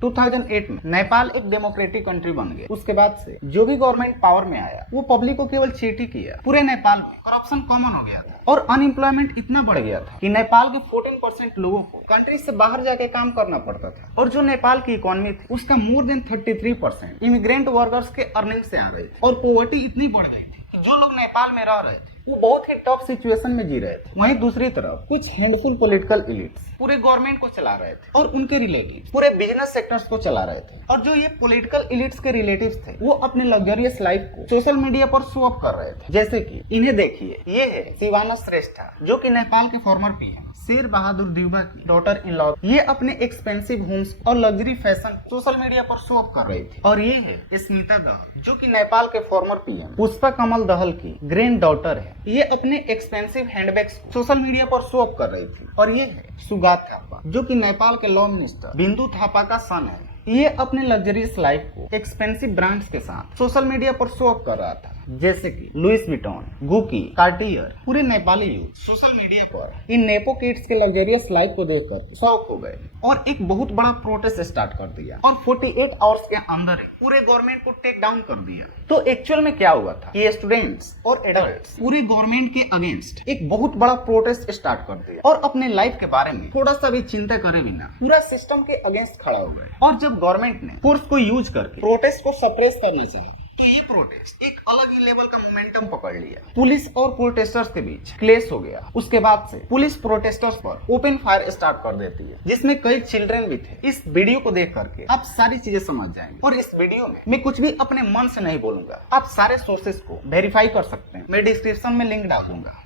2008 में नेपाल एक democratic country बन गया। उसके बाद से जो भी गवर्नमेंट पावर में आया वो पब्लिक को केवल चीट ही किया। पूरे नेपाल में करप्शन कॉमन हो गया था और अनएम्प्लॉयमेंट इतना बढ़ गया था कि नेपाल के 14% लोगों को कंट्री से बाहर जाके काम करना पड़ता था। और जो नेपाल की इकोनॉमी थी उसका मोर देन 33% इमिग्रेंट वर्कर्स के अर्निंग से आ रहे थे। और पॉवर्टी इतनी बढ़ गई थी कि जो लोग नेपाल में रह रहे थे वो बहुत ही टफ सिचुएशन में जी रहे थे। वहीं दूसरी तरफ कुछ हैंडफुल पॉलिटिकल एलिट्स पूरे गवर्नमेंट को चला रहे थे और उनके रिलेटिव्स पूरे बिजनेस सेक्टर्स को चला रहे थे। और जो ये पॉलिटिकल एलिट्स के रिलेटिव्स थे वो अपने लग्जरियस लाइफ को सोशल मीडिया पर शो अप कर रहे थे। जैसे कि इन्हें देखिए, ये है शिवाना श्रेष्ठा जो कि नेपाल के फॉर्मर पीएम शेर बहादुर देउबा की डॉटर इन लॉ। ये अपने एक्सपेंसिव होम्स और लग्जरी फैशन सोशल मीडिया पर शो अप कर रही थी। और ये है स्मिता दहल जो कि नेपाल के फॉर्मर पीएम पुष्पा कमल दहल की ग्रैंड डॉटर है। ये अपने एक्सपेंसिव हैंडबैग्स को सोशल मीडिया पर शो अप कर रही थी। और ये है सुगात थापा जो कि नेपाल के लॉ मिनिस्टर बिंदु थापा का सन है। ये अपने लग्जरियस लाइफ को एक्सपेंसिव ब्रांड्स के साथ सोशल मीडिया पर शो अप कर रहा था, जैसे कि लुइस विटॉन, गुकी, कार्टियर। पूरे नेपाली यूथ सोशल मीडिया पर इन नेपो किड्स के लग्जरियस लाइफ को देखकर शौक हो गए और एक बहुत बड़ा प्रोटेस्ट स्टार्ट कर दिया। और 48 आवर्स के अंदर पूरे गवर्नमेंट को टेक डाउन कर दिया। तो एक्चुअल में क्या हुआ था कि स्टूडेंट्स और एडल्ट्स पूरे गवर्नमेंट के अगेंस्ट एक बहुत बड़ा प्रोटेस्ट स्टार्ट कर दिया और अपने लाइफ के बारे में थोड़ा सा भी चिंता करे बिना पूरा सिस्टम के अगेंस्ट खड़ा हो गए। और जब गवर्नमेंट ने फोर्स को यूज करके प्रोटेस्ट को सप्रेस करना चाहा तो ये प्रोटेस्ट एक अलग ही लेवल का मोमेंटम पकड़ लिया। पुलिस और प्रोटेस्टर्स के बीच क्लेश हो गया। उसके बाद से पुलिस प्रोटेस्टर्स पर ओपन फायर स्टार्ट कर देती है, जिसमें कई चिल्ड्रन भी थे। इस वीडियो को देख करके आप सारी चीजें समझ जाएंगे। और इस वीडियो में मैं कुछ भी अपने मन से नहीं बोलूंगा, आप सारे सोर्सेस को वेरीफाई कर सकते हैं। मैं डिस्क्रिप्शन में लिंक डाल दूंगा।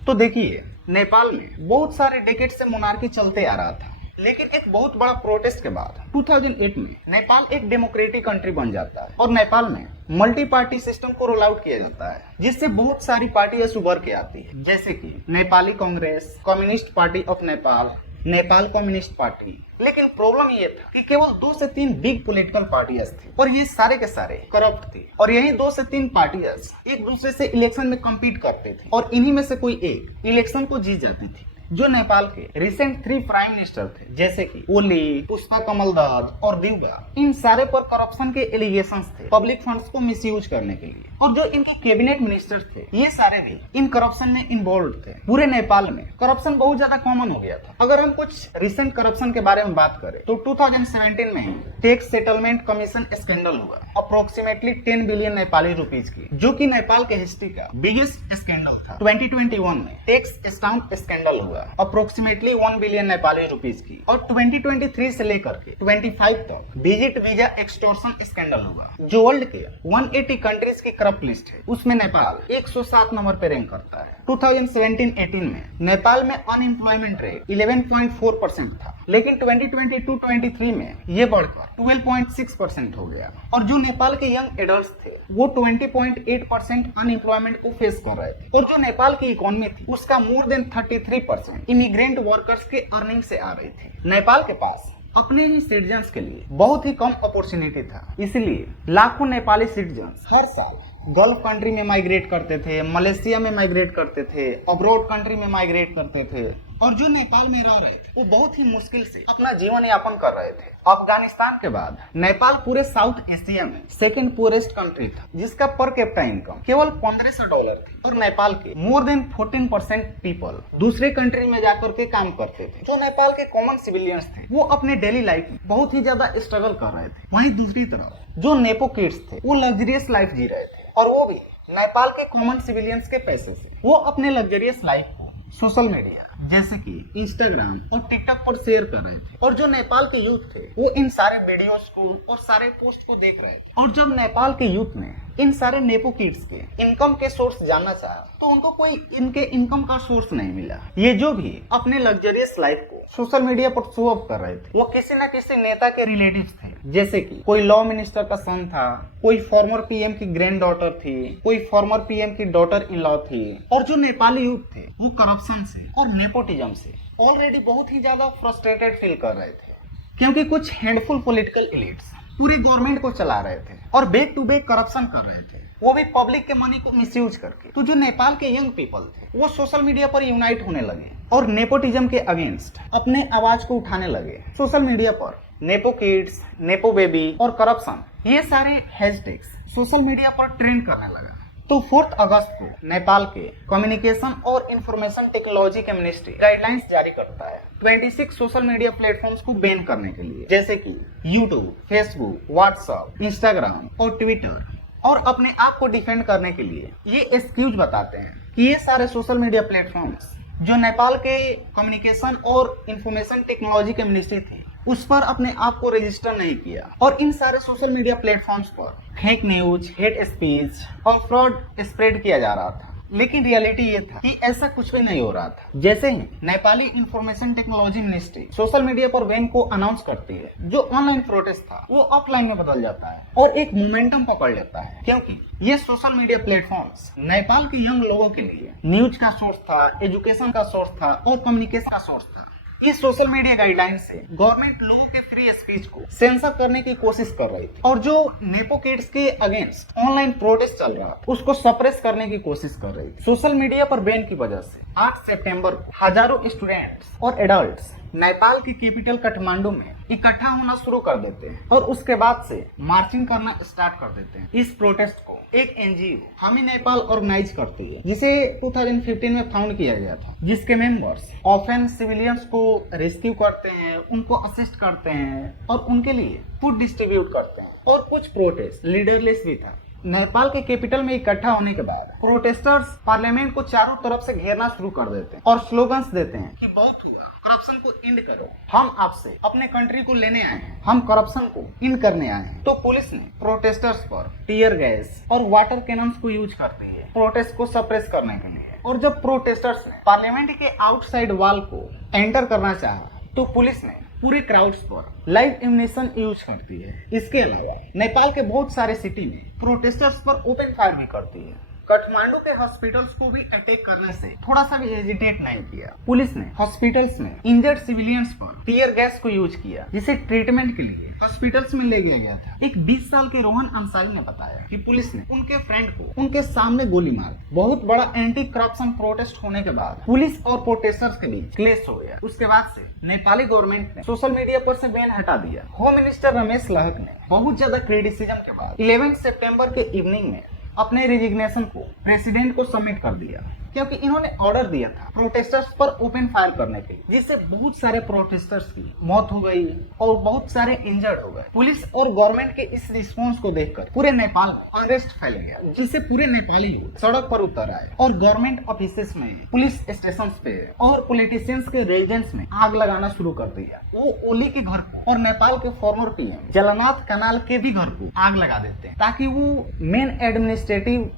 तो देखिए, नेपाल में बहुत सारे डेकेड से मोनार्की चलते आ रहा था, लेकिन एक बहुत बड़ा प्रोटेस्ट के बाद 2008 में नेपाल एक डेमोक्रेटिक कंट्री बन जाता है और नेपाल में मल्टी पार्टी सिस्टम को रोल आउट किया जाता है, जिससे बहुत सारी पार्टियां उभर के आती है, जैसे कि Nepali Congress, communist party of Nepal, Nepal communist party. लेकिन प्रॉब्लम ये था कि केवल 2 से 3 बिग पॉलिटिकल पार्टियां थी और ये सारे के सारे करप्ट थी। और यही 2 से 3 पार्टियां एक दूसरे से इलेक्शन में कम्पीट करते थे और इन्हीं में से कोई एक इलेक्शन को जीत जाती थी। जो नेपाल के रिसेंट 3 प्राइम मिनिस्टर थे, जैसे कि ओली, पुष्पा कमल दहल और देउबा, इन सारे पर करप्शन के एलिगेशंस थे पब्लिक फंड्स को मिसयूज करने के लिए। और जो इनके कैबिनेट मिनिस्टर्स थे ये सारे भी इन करप्शन में इन्वॉल्व थे। पूरे नेपाल में करप्शन बहुत ज्यादा कॉमन हो गया था। अगर हम कुछ रिसेंट करप्शन के बारे में बात करें तो 2017 में टैक्स सेटलमेंट कमीशन स्कैंडल हुआ अप्रोक्सीमेटली 10 बिलियन नेपाली रुपीज की, जो कि नेपाल के हिस्ट्री का बिगेस्ट स्कैंडल था। 2021 में टैक्स स्टैम्प स्कैंडल हुआ अप्रोक्सीमेटली 1 बिलियन नेपाली रुपीज की। और 2023 से लेकर के 25 तक विजिट वीजा एक्सटॉर्शन स्कैंडल हुआ, जो वर्ल्ड के 180 कंट्रीज की करप्ट लिस्ट है। उसमें नेपाल 107 नंबर पे रैंक करता है। 2017-18 में नेपाल में अनएम्प्लॉयमेंट रेट 11.4% था, लेकिन 2022-23 में ये बढ़कर 12.6% हो गया। और जो नेपाल के यंग एडल्ट्स थे वो 20.8% अनएम्प्लॉयमेंट को फेस कर रहे थे। और जो नेपाल की इकोनॉमी थी उसका मोर देन 33% इमिग्रेंट वर्कर्स के अर्निंग से आ रही थी। नेपाल के पास अपने ही सिटीजन्स के लिए बहुत ही कम अपॉर्चुनिटी था, इसलिए लाखों नेपाली सिटीजन्स हर साल गल्फ कंट्री में माइग्रेट करते थे, मलेशिया में माइग्रेट करते थे, अब्रॉड कंट्री में माइग्रेट करते थे। और जो नेपाल में रह रहे थे वो बहुत ही मुश्किल से अपना जीवन यापन कर रहे थे। अफगानिस्तान के बाद नेपाल पूरे साउथ एशिया में सेकेंड पुअरेस्ट कंट्री था, जिसका पर कैपिटा इनकम केवल $1500 थी। और नेपाल के मोर देन 14% पीपल दूसरे कंट्री में जाकर के काम करते थे। जो नेपाल के कॉमन सिविलियंस थे वो अपने डेली लाइफ में बहुत ही ज्यादा स्ट्रगल कर रहे थे। वहीं दूसरी तरफ जो नेपो किड्स थे वो लग्जरियस लाइफ जी रहे थे, और वो भी नेपाल के कॉमन सिविलियंस के पैसे से। वो अपने लग्जरियस लाइफ को सोशल मीडिया जैसे कि इंस्टाग्राम और टिकटॉक पर शेयर कर रहे थे। और जो नेपाल के यूथ थे वो इन सारे वीडियोस को और सारे पोस्ट को देख रहे थे। और जब नेपाल के यूथ ने इन सारे नेपो किड्स के इनकम के सोर्स जानना चाहा तो उनको कोई इनके इनकम का सोर्स नहीं मिला। ये जो भी अपने लग्जरियस लाइफ को सोशल मीडिया पर शो अप कर रहे थे वो किसी न किसी नेता के रिलेटिव्स थे, जैसे कि कोई लॉ मिनिस्टर का सन था, कोई फॉर्मर पीएम की ग्रैंड डॉटर थी, कोई फॉर्मर पीएम की डॉटर इन लॉ थी। और जो नेपाली यूथ थे वो करप्शन से और नेपोटिज्म से ऑलरेडी बहुत ही ज्यादा फ्रस्ट्रेटेड फील कर रहे थे, क्योंकि कुछ हैंडफुल पॉलिटिकल एलिट्स पूरे गवर्नमेंट को चला रहे थे और बैक टू बैक करप्शन कर रहे थे, वो भी पब्लिक के मनी को मिसयूज करके। तो जो नेपाल के यंग पीपल थे वो सोशल मीडिया पर यूनाइट होने लगे और नेपोटिज्म के अगेंस्ट अपने आवाज को उठाने लगे। सोशल मीडिया पर नेपो किड्स, नेपो बेबी और करप्शन, ये सारे हैशटैग्स सोशल मीडिया पर ट्रेंड करने लगा। तो 4 अगस्त को नेपाल के कम्युनिकेशन और इंफॉर्मेशन टेक्नोलॉजी के मिनिस्ट्री गाइडलाइंस जारी करता है 26 सोशल मीडिया प्लेटफॉर्म्स को बैन करने के लिए, जैसे कि यूट्यूब, फेसबुक, व्हाट्सएप, इंस्टाग्राम और ट्विटर। और अपने आप को डिफेंड करने के लिए ये एक्सक्यूज बताते हैं कि ये सारे सोशल मीडिया प्लेटफॉर्म्स जो नेपाल के कम्युनिकेशन और इंफॉर्मेशन टेक्नोलॉजी के मिनिस्ट्री थी उस पर अपने आप को रजिस्टर नहीं किया, और इन सारे सोशल मीडिया प्लेटफॉर्म्स पर फेक न्यूज, हेट स्पीच और फ्रॉड स्प्रेड किया जा रहा था। लेकिन रियलिटी ये था कि ऐसा कुछ भी नहीं हो रहा था। जैसे ही Nepali information technology ministry social media पर बैन को अनाउंस करती है, जो ऑनलाइन प्रोटेस्ट था वो ऑफलाइन में बदल जाता है और एक मोमेंटम पकड़ लेता है, क्योंकि ये सोशल मीडिया प्लेटफॉर्म्स नेपाल के यंग लोगों के लिए न्यूज का सोर्स था, एजुकेशन का सोर्स था और कम्युनिकेशन का सोर्स था। इस सोशल मीडिया गाइडलाइन से गवर्नमेंट लोगों के फ्री स्पीच को सेंसर करने की कोशिश कर रही थी, और जो नेपो किड्स के अगेंस्ट ऑनलाइन प्रोटेस्ट चल रहा उसको सप्रेस करने की कोशिश कर रही थी। सोशल मीडिया पर बैन की वजह से 8 सितंबर को हजारों स्टूडेंट्स और एडल्ट्स नेपाल की कैपिटल काठमांडू में इकट्ठा होना शुरू कर देते हैं और उसके बाद से मार्चिंग करना स्टार्ट कर देते हैं। इस प्रोटेस्ट को एक एनजीओ हामी नेपाल ऑर्गेनाइज करती है, जिसे 2015 में फाउंड किया गया था, जिसके मेंबर्स ऑफेन सिविलियंस को रेस्क्यू करते हैं, उनको असिस्ट करते हैं और उनके लिए फूड डिस्ट्रीब्यूट करते हैं। और कुछ प्रोटेस्ट लीडरलेस भी था। नेपाल के कैपिटल में इकट्ठा होने के बाद प्रोटेस्टर्स पार्लियामेंट को चारों तरफ से घेरना शुरू कर देते हैं और स्लोगन्स देते हैं कि बहुत हुआ, करप्शन को एंड करो, हम आपसे अपने कंट्री को लेने आए हैं, हम करप्शन को एंड करने आए हैं। तो पुलिस ने प्रोटेस्टर्स पर टीयर गैस और वाटर कैनन्स को यूज करती है प्रोटेस्ट को सप्रेस करने के लिए। और जब प्रोटेस्टर्स ने पार्लियामेंट के आउटसाइड वॉल को एंटर करना चाहा तो पुलिस ने पूरे क्राउड्स पर लाइव एम्यूनिशन यूज करती है। इसके अलावा नेपाल के बहुत सारे सिटी में प्रोटेस्टर्स पर ओपन फायर भी करती है। काठमांडू के हॉस्पिटल्स को भी अटैक करने से थोड़ा सा भी हेजिटेट नहीं किया। पुलिस ने हॉस्पिटल्स में इंजर्ड सिविलियंस पर टीयर गैस को यूज किया, जिसे ट्रीटमेंट के लिए हॉस्पिटल्स में ले गया था। एक 20 साल के रोहन अंसारी ने बताया कि पुलिस ने उनके फ्रेंड को उनके सामने गोली मार दी। बहुत बड़ा एंटी करप्शन प्रोटेस्ट होने के बाद पुलिस और प्रोटेस्टर्स के बीच क्लेश हो गया। उसके बाद से नेपाली गवर्नमेंट ने सोशल मीडिया पर से बैन हटा दिया। होम मिनिस्टर रमेश लहक ने बहुत ज्यादा क्रिटिसिज्म के बाद 11 सितंबर के इवनिंग में अपने रेजिग्नेशन को प्रेसिडेंट को सबमिट कर दिया, क्योंकि इन्होंने ऑर्डर दिया था प्रोटेस्टर्स पर ओपन फायर करने के लिए, जिससे बहुत सारे प्रोटेस्टर्स की मौत हो गई और बहुत सारे इंजर्ड हो गए। पुलिस और गवर्नमेंट के इस रिस्पांस को देखकर पूरे नेपाल में अनरेस्ट फैल गया, जिससे पूरे नेपाली यूथ सड़क पर उतर आए और गवर्नमेंट ऑफिसेस में, पुलिस स्टेशन पे और पॉलिटिशियंस के रेजिडेंस में आग लगाना शुरू कर दिया। वो ओली के घर को और नेपाल के फॉर्मर पीएम जलनाथ कनाल के भी घर को आग लगा देते हैं, ताकि वो मेन एडमिनिस्ट्रेटिव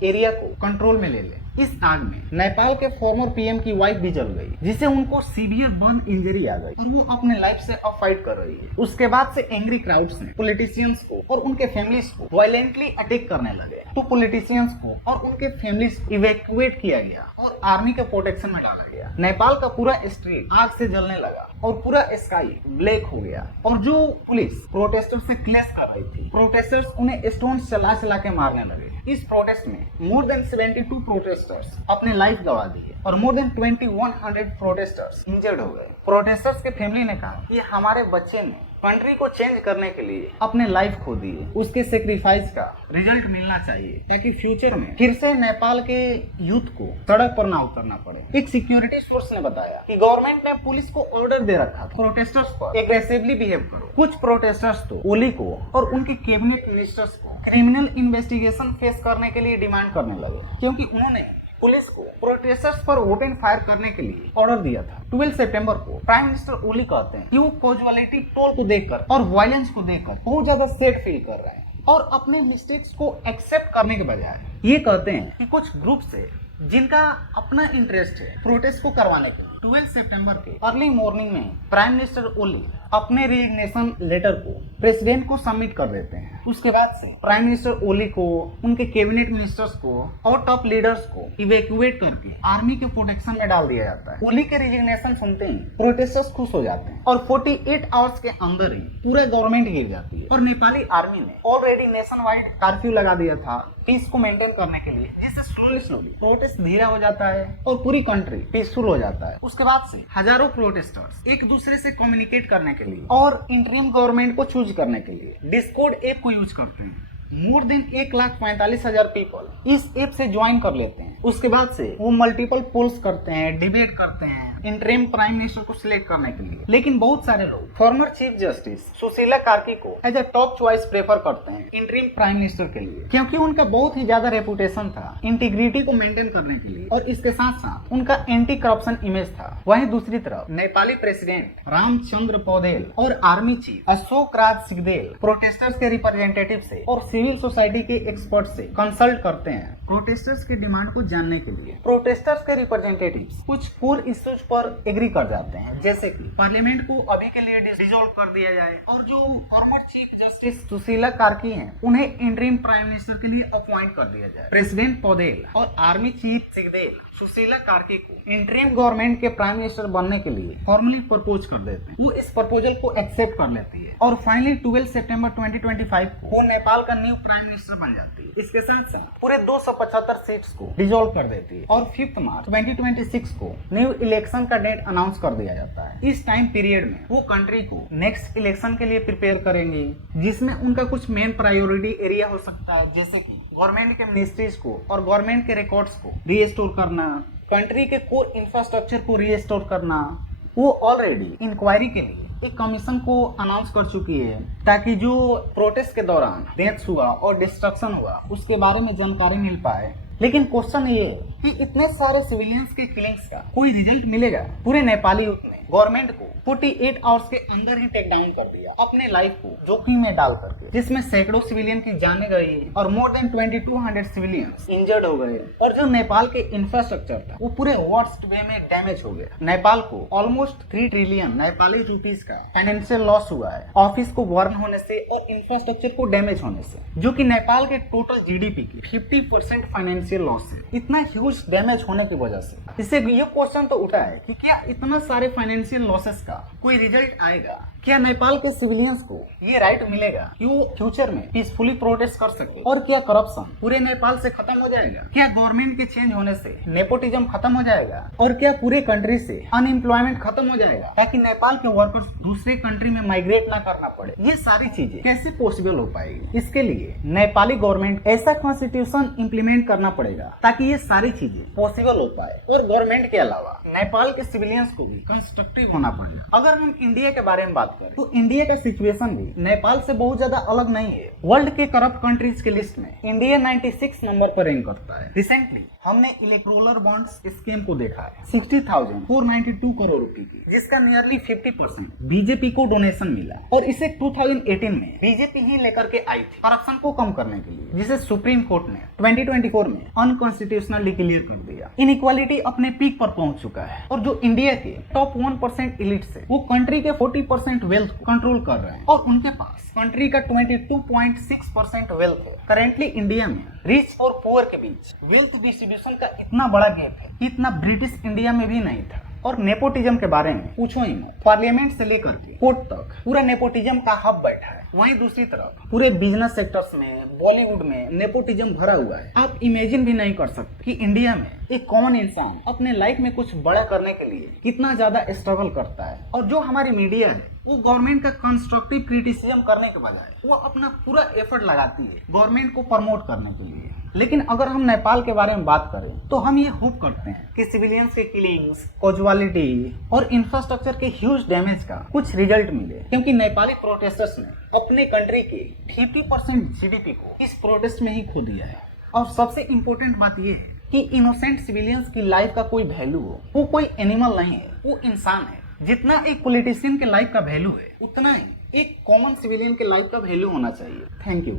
एरिया को कंट्रोल में ले ले। इस आग में नेपाल के फॉर्मर पीएम की वाइफ भी जल गई, जिससे उनको सीवियर बर्न इंजरी आ गई और वो अपने लाइफ से अब फाइट कर रही है। उसके बाद से एंग्री क्राउड्स ने पॉलिटिशियंस को और उनके फैमिलीज को वायलेंटली अटैक करने लगे। तो पॉलिटिशियंस को और उनके फैमिलीज को इवैक्यूएट किया गया और आर्मी के प्रोटेक्शन में डाला गया। नेपाल का पूरा स्ट्रीट आग से जलने लगा और पूरा स्काई ब्लैक हो गया। और जो पुलिस प्रोटेस्टर्स से क्लैश कर रही थी, प्रोटेस्टर्स उन्हें स्टोन चला चला के मारने लगे। इस प्रोटेस्ट में मोर देन 72 प्रोटेस्टर्स अपने लाइफ गंवा दिए और मोर देन 2100 प्रोटेस्टर्स इंजर्ड हो गए। प्रोटेस्टर्स के फैमिली ने कहा कि हमारे बच्चे ने कंट्री को चेंज करने के लिए अपने लाइफ खो दिए, उसके सेक्रीफाइस का रिजल्ट मिलना चाहिए, ताकि फ्यूचर में फिर से नेपाल के यूथ को सड़क पर ना उतरना पड़े। एक सिक्योरिटी सोर्स ने बताया कि गवर्नमेंट ने पुलिस को ऑर्डर दे रखा था प्रोटेस्टर्स पर एग्रेसिवली बिहेव करो। कुछ प्रोटेस्टर्स तो ओली को और उनके कैबिनेट मिनिस्टर्स को क्रिमिनल इन्वेस्टिगेशन फेस करने के लिए डिमांड करने लगे, क्योंकि उन्होंने पुलिस को प्रोटेस्टर्स पर ओपन फायर करने के लिए ऑर्डर दिया था। 12 सितंबर को प्राइम मिनिस्टर ओली कहते हैं कि वो कॉजुअलिटी टोल को देखकर और वायलेंस को देखकर बहुत ज्यादा सेफ फील कर रहे हैं और अपने मिस्टेक्स को एक्सेप्ट करने के बजाय ये कहते हैं कि कुछ ग्रुप से जिनका अपना इंटरेस्ट है प्रोटेस्ट को करवाने के लिए 12 सितंबर के अर्ली मॉर्निंग में प्राइम मिनिस्टर ओली अपने रेजिग्नेशन लेटर को प्रेसिडेंट को सबमिट कर देते हैं। उसके बाद से प्राइम मिनिस्टर ओली को, उनके कैबिनेट मिनिस्टर्स को और टॉप लीडर्स को इवैक्यूएट करके आर्मी के प्रोटेक्शन में डाल दिया जाता है। ओली के रिजिग्नेशन सुनते ही प्रोटेस्टर्स खुश हो जाते हैं और 48 आवर्स के अंदर ही पूरा गवर्नमेंट गिर जाती है। और नेपाली आर्मी ने ऑलरेडी नेशन वाइड कर्फ्यू लगा दिया था पीस को मेंटेन करने के लिए, जिससे स्लोली प्रोटेस्ट धीरा हो जाता है और पूरी कंट्री पीसफुल हो जाता है। उसके बाद से हजारों प्रोटेस्टर्स एक दूसरे से कम्युनिकेट करने के लिए और इंटरिम गवर्नमेंट को चूज करने के लिए डिस्कॉर्ड ऐप को यूज करते हैं। मोर देन 1,45,000 पीपल इस ऐप से ज्वाइन कर लेते हैं। उसके बाद से वो मल्टीपल पोल्स करते हैं, डिबेट करते हैं इंटरिम प्राइम मिनिस्टर को सिलेक्ट करने के लिए। लेकिन बहुत सारे लोग former chief justice Sushila Karki को as a top choice prefer करते हैं इंटरिम प्राइम मिनिस्टर के लिए, क्योंकि उनका बहुत ही ज्यादा रेपुटेशन था इंटीग्रिटी को मेंटेन करने के लिए और इसके साथ साथ उनका एंटी करप्शन इमेज था। वहीं दूसरी तरफ नेपाली प्रेसिडेंट रामचंद्र पौडेल और army chief Ashok Raj सिंहदेल protesters के रिप्रेजेंटेटिव से और सिविल सोसाइटी के एक्सपर्ट से कंसल्ट करते हैं प्रोटेस्टर्स की डिमांड को जानने के लिए। प्रोटेस्टर्स के रिप्रेजेंटेटिव्स कुछ कोर इश्यूज पर एग्री कर जाते हैं, जैसे कि पार्लियामेंट को अभी के लिए डिसॉल्व कर दिया जाए और जो farmer chief justice Sushila Karki हैं उन्हें इंटरिम प्राइम मिनिस्टर के लिए अपॉइंट कर दिया जाए। प्रेसिडेंट पौडेल और आर्मी चीफ सिंहदेल सुशीला कार्की को इंटरिम गवर्नमेंट के प्राइम मिनिस्टर बनने के लिए फॉर्मली प्रपोज कर देते हैं। वो इस प्रपोजल को एक्सेप्ट कर लेती है और फाइनली 12 सितंबर 2025 को वो नेपाल का न्यू प्राइम मिनिस्टर बन जाती है। इसके साथ साथ पूरे 275 सीट्स को डिसॉल्व कर देती है और 5 मार्च 2026 को न्यू इलेक्शन का डेट अनाउंस कर दिया जाता है। इस टाइम पीरियड में वो कंट्री को नेक्स्ट इलेक्शन के लिए प्रिपेयर करेंगे, जिसमें उनका कुछ मेन प्रायोरिटी एरिया हो सकता है, जैसे कि गवर्नमेंट के मिनिस्ट्रीज को और गवर्नमेंट के रिकॉर्ड्स को रीस्टोर करना, कंट्री के कोर इंफ्रास्ट्रक्चर को रीस्टोर करना। वो ऑलरेडी इंक्वायरी के लिए एक कमीशन को अनाउंस कर चुकी है ताकि जो प्रोटेस्ट के दौरान डेथ्स हुआ और डिस्ट्रक्शन हुआ उसके बारे में जानकारी मिल पाए। लेकिन क्वेश्चन ये है कि इतने सारे सिविलियंस के किलिंग्स का कोई रिजल्ट मिलेगा? पूरे नेपाली यूथ ने गवर्नमेंट को 48 आवर्स के अंदर ही टेक डाउन कर दिया, अपने लाइफ को जोखिम में डाल करके, जिसमें सैकड़ों सिविलियन की जाने गई और मोर देन 2200 सिविलियंस इंजर्ड हो गए। और जो नेपाल के इंफ्रास्ट्रक्चर था वो पूरे वर्स्ट वे में डैमेज हो गया। नेपाल को ऑलमोस्ट 3 ट्रिलियन नेपाली रुपीस का फाइनेंशियल लॉस हुआ है, ऑफिस को बर्न होने से और इंफ्रास्ट्रक्चर को डैमेज होने से, जो कि नेपाल के टोटल जीडीपी की 50% फाइनेंशियल लॉस है। इतना ह्यूज डैमेज होने की वजह से इससे ये क्वेश्चन तो उठा है कि क्या इतना सारे फाइनेंशियल लॉसेस का कोई रिजल्ट आएगा? क्या नेपाल के सिविलियंस को ये राइट मिलेगा कि वो फ्यूचर में पीसफुली प्रोटेस्ट कर सके? और क्या करप्शन पूरे नेपाल से खत्म हो जाएगा? क्या गवर्नमेंट के चेंज होने से नेपोटिज्म खत्म हो जाएगा? और क्या पूरे कंट्री से अनएम्प्लॉयमेंट खत्म हो जाएगा ताकि नेपाल के वर्कर्स दूसरे कंट्री में माइग्रेट ना करना पड़े? ये सारी चीजें कैसे पॉसिबल हो पाएगी? इसके लिए नेपाली गवर्नमेंट ऐसा कॉन्स्टिट्यूशन इम्प्लीमेंट करना पड़ेगा ताकि ये सारी चीजें पॉसिबल हो पाए। और गवर्नमेंट के अलावा नेपाल के सिविलियंस को भी कंस्ट्रक्टिव होना पड़ेगा। अगर हम इंडिया के बारे में बात करें तो इंडिया का सिचुएशन भी नेपाल से बहुत ज्यादा अलग नहीं है। वर्ल्ड के करप्ट कंट्रीज के लिस्ट में इंडिया 96 नंबर पर रैंक करता है। रिसेंटली हमने इलेक्टोरल बॉन्ड्स स्कीम को देखा है 60,492 करोड़ रुपए की, जिसका नियरली 50% बीजेपी को डोनेशन मिला और इसे 2018 में बीजेपी ही लेकर के आई थी करप्शन को कम करने के लिए, जिसे सुप्रीम कोर्ट ने 2024 में अनकॉन्स्टिट्यूशनल डिक्लेयर कर दिया। इनइक्वालिटी अपने पीक पर पहुंच चुका है और जो इंडिया के टॉप 1% एलिट से वो कंट्री के 40% वेल्थ को कंट्रोल कर रहे हैं और उनके पास कंट्री का 22.6% वेल्थ है। करेंटली इंडिया में रिच और पुअर के बीच वेल्थ डिस्ट्रीब्यूशन का इतना बड़ा गैप है, इतना ब्रिटिश इंडिया में भी नहीं था। और नेपोटिज्म के बारे में पूछो ही मत, पार्लियामेंट से लेकर के कोर्ट तक पूरा नेपोटिज्म का हब बैठा है। वहीं दूसरी तरफ पूरे बिजनेस सेक्टर्स में, बॉलीवुड में नेपोटिज्म भरा हुआ है। आप इमेजिन भी नहीं कर सकते कि इंडिया में एक कॉमन इंसान अपने लाइफ में कुछ बड़ा करने के लिए कितना ज्यादा स्ट्रगल करता है। और जो हमारी मीडिया है वो गवर्नमेंट का कंस्ट्रक्टिव क्रिटिसिज्म करने के बजाय वो अपना पूरा एफर्ट लगाती है गवर्नमेंट को प्रमोट करने के लिए। लेकिन अगर हम नेपाल के बारे में बात करें तो हम ये होप करते हैं कि सिविलियंस के किलिंग्स, कॉजुअलिटी और इंफ्रास्ट्रक्चर के ह्यूज डैमेज का कुछ रिजल्ट मिले, क्योंकि नेपाली प्रोटेस्टर्स ने अपने कंट्री के 50% जीडीपी को इस प्रोटेस्ट में ही खो दिया है। और सबसे इम्पोर्टेंट बात यह है कि इनोसेंट सिविलियंस की लाइफ का कोई वैल्यू हो, वो कोई एनिमल नहीं है, वो इंसान है। जितना एक पॉलिटिशियन के लाइफ का वैल्यू है उतना ही एक कॉमन सिविलियन के लाइफ का वैल्यू होना चाहिए। Thank you.